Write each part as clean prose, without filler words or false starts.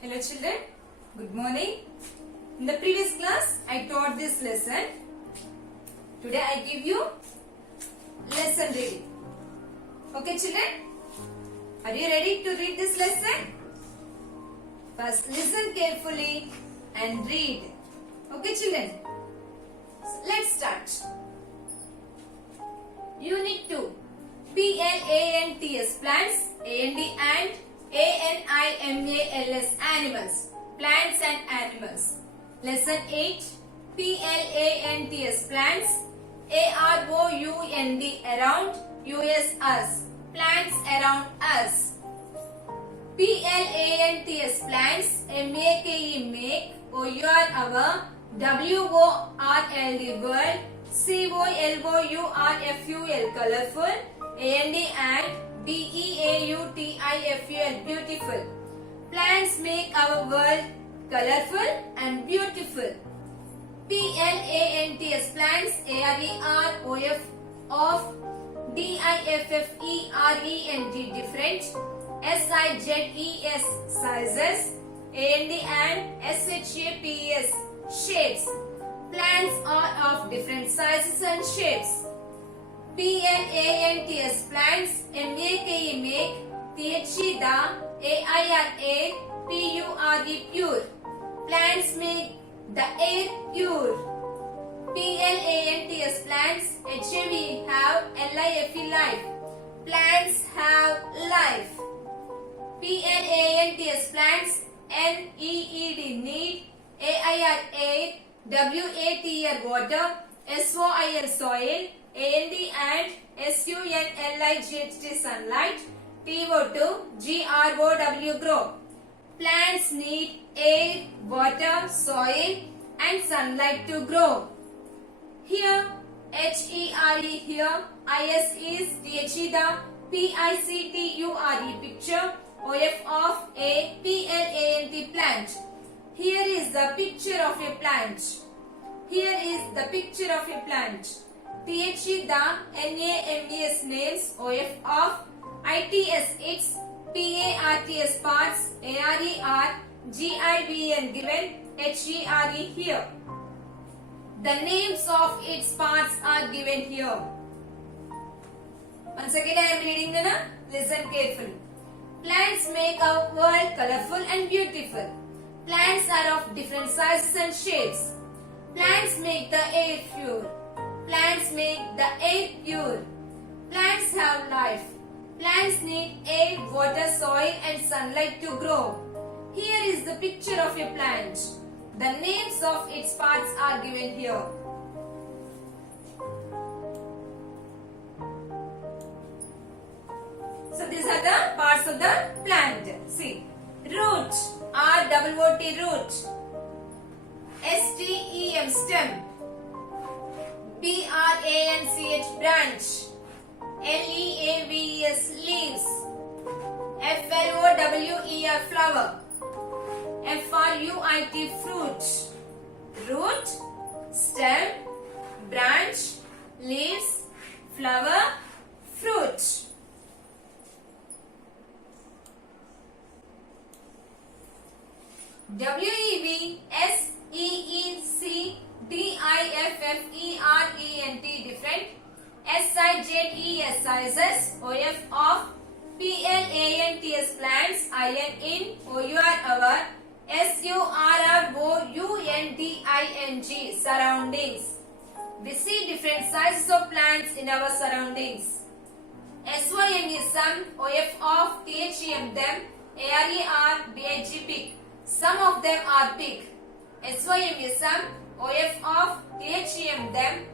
Hello children, good morning. In the previous class, I taught this lesson. Today I give you lesson reading. Okay children, are you ready to read this lesson? First listen carefully and read. Okay children, so let's start. Unit 2, Plants, plants, and animals, animals, plants and animals. Lesson 8, plants, around, us, plants around us. Plants, make, our, world, colorful, and beautiful. Plants make our world colorful and beautiful. Plants, of, different, sizes, and shapes. Plants are of different sizes and shapes. Plants, make, pure. Plants make the air pure. Plants, have life. Plants have life. Plants, need, air, water, soil, and sunlight, grow. Plants need air, water, soil and sunlight to grow. Here, here, is the picture, of a plant. Here is the picture of a plant. Here is the picture of a plant. The NAMES names, of its parts, GIBN given, here. The names of its parts are given here. Once again I am reading the listen carefully. Plants make our world colorful and beautiful. Plants are of different sizes and shapes. Plants make the air pure. Plants make the air pure. Plants have life. Plants need air, water, soil and sunlight to grow. Here is the picture of a plant. The names of its parts are given here. So these are the parts of the plant. See, root, R-O-O-T, root. STEM, stem. BRANCH, branch. LEAVES, leaves. FLOWER, flower. FRUIT, fruit. Root, stem, branch, leaves, flower, fruit. WEVSEECDIFFERENT, different. SIZES, of PLANTS, plants, in, our, SURROUNDING, surroundings. We see different sizes of plants in our surroundings. SYM is some, of THEM, them, ARER, BIG, big. Some of them are big. SYM is some, of THEM, them,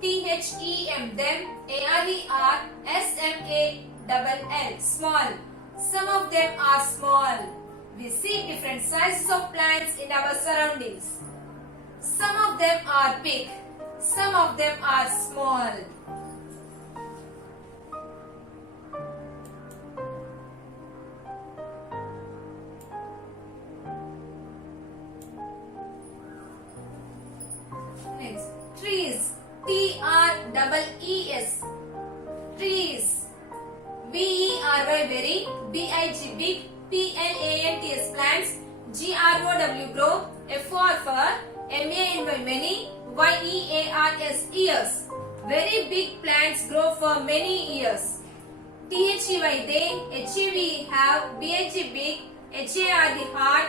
THEM, them, ARER, SMALL, small. Some of them are small. We see different sizes of plants in our surroundings. Some of them are big. Some of them are small. Next, trees. TREES. Trees. BERY, very, BIG, big, plants grow, grow, for, many, years, years. Very big plants grow for many years. they, have, big, har the heart,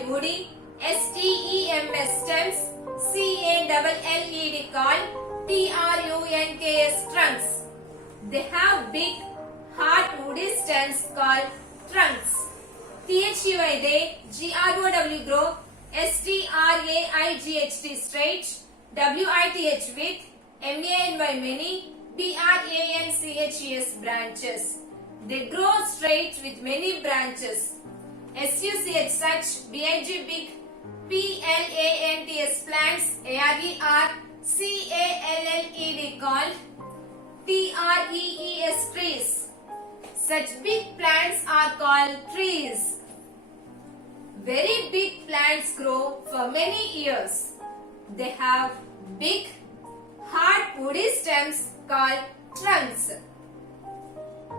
woody, stems, called, trunks. They have big, hard woody stems called trunks. they, grow, straight, with, many, branches. They grow straight with many branches. such, big, plants, called, trees. Such big plants are called trees. Very big plants grow for many years. They have big, hard woody stems called trunks.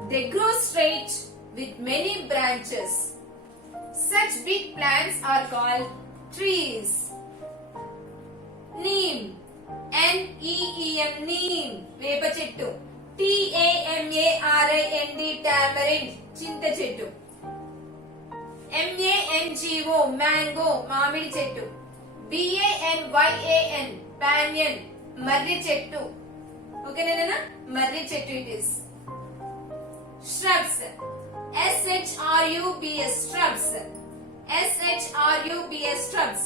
They grow straight with many branches. Such big plants are called trees. Neem, neem, neem, వేప చెట్టు. tamarind, tamarind, చింత చెట్టు. mango, mango, మామిడి చెట్టు. banyan, banyan, మర్రి చెట్టు. ఓకేనా? మర్రి చెట్టు it is. Shrubs, shrubs, shrubs, shrubs.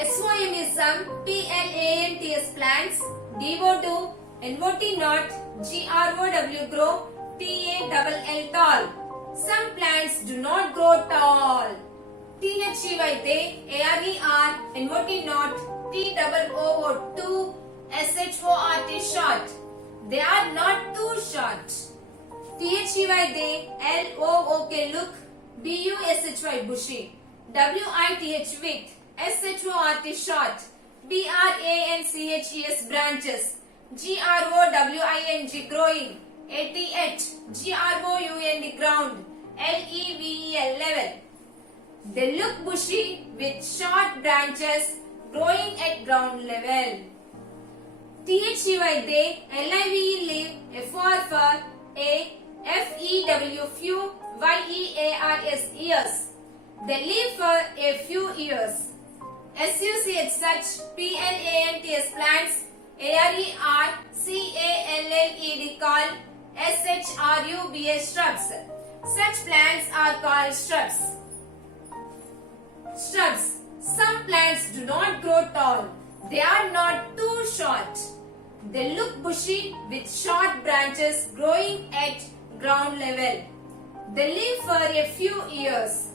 SOM is some, plants, plants, DO2, NOT not, GROW grow, TALL tall. Some plants do not grow tall. THU అయితే ARER, NOT not, TOO2, SHORT short. They are not too short. THU అయితే LOOK look, BUSHY bushy, WITH with, SHORT short, BRANCHES branches, GROWING growing, ATH, GROUND ground, LEVEL level. They look bushy with short branches growing at ground level. THU they, LIVE live, FOR for, FEW few, YEARS years. They live for a few years. SUCH such, PLANTS plants, ARER, CALLED called, SHRUBS shrubs. Such plants are called shrubs. Shrubs. Some plants do not grow tall. They are not too short. They look bushy with short branches growing at ground level. They live for a few years.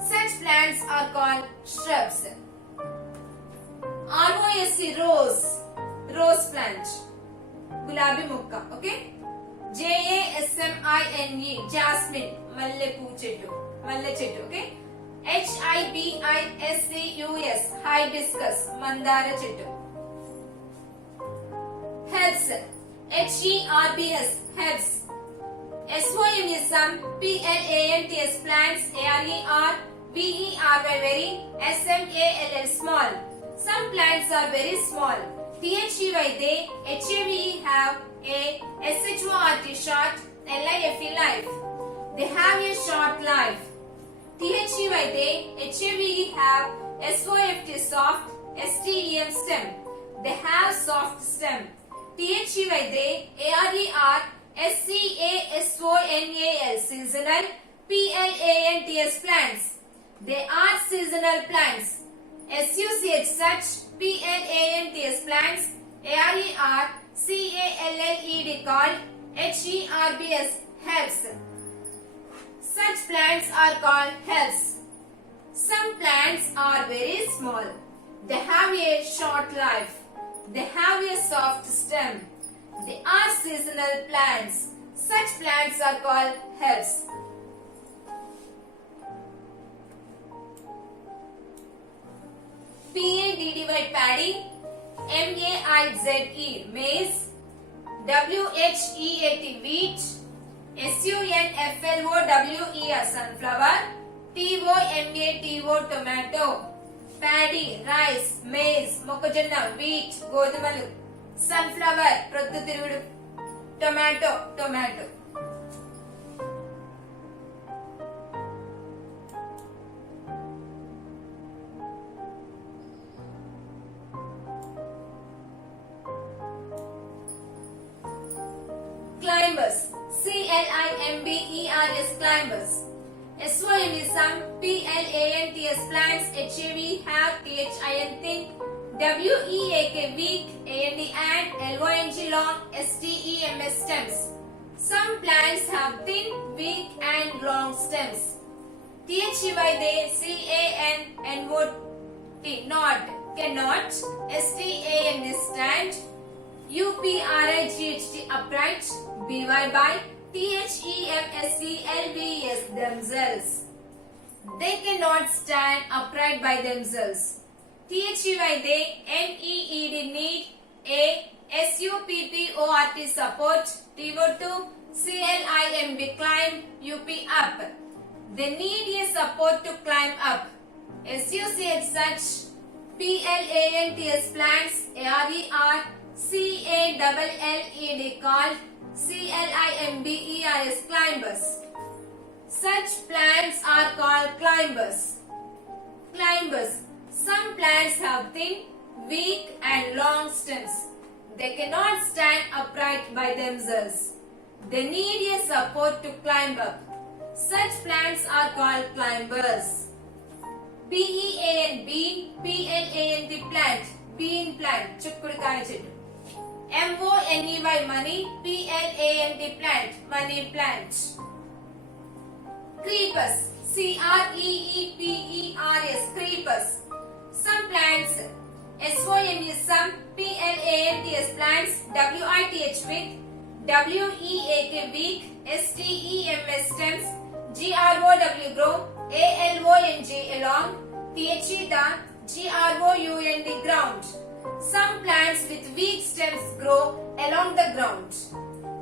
Such plants are called shrubs. ROSE rose, rose plant, gulabi mokka, okay? JASMINE, jasmine, malle poo chettu, okay? HIBISCUS, hibiscus, mandara chettu. Herbs, HERBS, herbs. SOM is some, PLANTS plants, ARER, VERY very, SMALL small. Some plants are very small. THEY they, HAVE have, a SHORT short, LIFE life. They have a short life. THEY they, HAVE have, SOFT soft, STEM stem. They have soft stem. THEY they, ARER, SCASONAL seasonal, PLANTS plants. They are seasonal plants. SUCH such, PLANTS plants, ARER, CALLED called, HERBS herbs. Such plants are called herbs. Some plants are very small. They have a short life. They have a soft stem. They are seasonal plants. Such plants are called herbs. PADDY paddy, M-A-I-Z-E, maize. W-H-E-A-T, wheat. S-U-N-F-L-O-W-E-R, sunflower. T-O-M-A-T-O, tomato. Paddy, rice, maize, మొక్కజొన్న, wheat, గోధుమలు. Sunflower, ప్రొద్దుతిరుగుడు. Tomato, tomato. Climbers, C-L-I-M-B-E-R-S, climbers. S-O-M is some, P-L-A-N-T-S, plants, H-A-V, have, T-H-I-N, think, W-E-A-K, weak, A-N-D, ant, L-O-N-G, long, S-T-E-M-S, stems. Some plants have thin, weak and long stems. T-H-E-Y, they, C-A-N-N-O-T, not, cannot, S-T-A-N, stand, U-P-R-I-G-H-T, upright, B-Y, by, T-H-E-M-S-E-L-V-E-S, themselves. They cannot stand upright by themselves. T-H-E-Y, they, N-E-E-D, need, A, S-U-P-P-O-R-T, support, T-O-2, C-L-I-M-B, climb, U-P, up. They need a support to climb up. S-U-C-H, such, P-L-A-N-T-S, plants, A-R-E-R, C-A-L-L-E-D, called, C-L-I-M-B-E-R-S, climbers. Such plants are called climbers. Climbers. Some plants have thin, weak and long stems. They cannot stand upright by themselves. They need a support to climb up. Such plants are called climbers. B-E-A-N, bean, P-L-A-N-T, plant, bean plant, chukkudukai chettu. M-O-N-E-Y, money, P-L-A-N-T, plant, money plant. Creepers, C-R-E-E-P-E-R-S, creepers. Some plants, S-O-M is some, P-L-A-N-T-S, plants, W-I-T-H, with, W-E-A-K, weak, S-T-E-M-S, stems, G-R-O-W, grow, A-L-O-N-G, along, T-H-E, the, G-R-O-U-N-D, ground. Some plants with weak stems grow along the ground.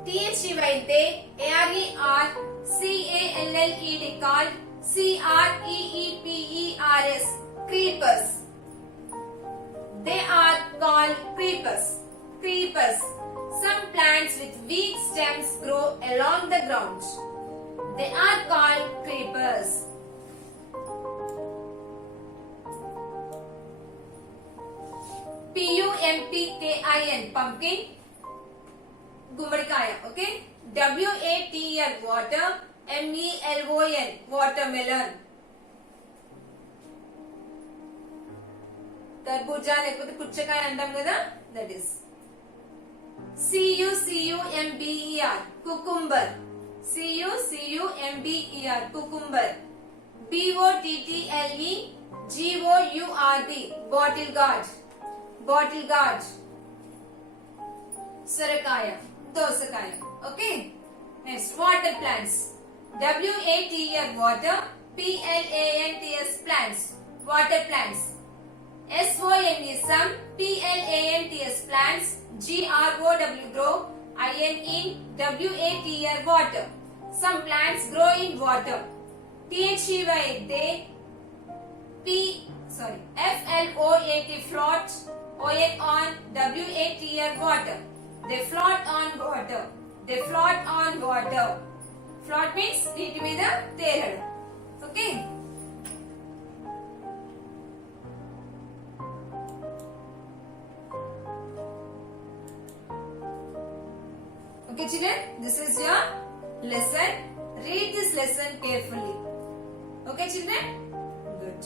T-H-E-Y, they, A-R-E-R, C-A-L-L-E-D, called, C-R-E-E-P-E-R-S, creepers. They are called creepers. Creepers. Some plants with weak stems grow along the ground. They are called creepers. P-U-M-P-K-I-N, pumpkin. Gumadikaya, okay? W-A-T-R, water. M-E-L-O-N, watermelon. Tarbuja lekapothe puchakaya antam kada, that is. C-U-C-U-M-B-E-R, cucumber. C-U-C-U-M-B-E-R, cucumber. B-O-T-T-L-E, G-O-U-R-D, bottle gourd. Bottle gourd. Sorakaya, dosakaya. Okay? Next, water plants. W-A-T-R, water. P-L-A-N-T-S, plants. Water plants. S-O-M is some, P-L-A-N-T-S, plants, G-R-O-W, grow, I-N-E, W-A-T-R, water. Some plants grow in water. T-H-E-Y, they, F-L-O-A-T, float, O-N on, W-A-T-R, water. They float on water. They float on water. Float means నీటి మీద తేలడం. Okay? Okay children, this is your lesson. Read this lesson carefully. Okay children? Good.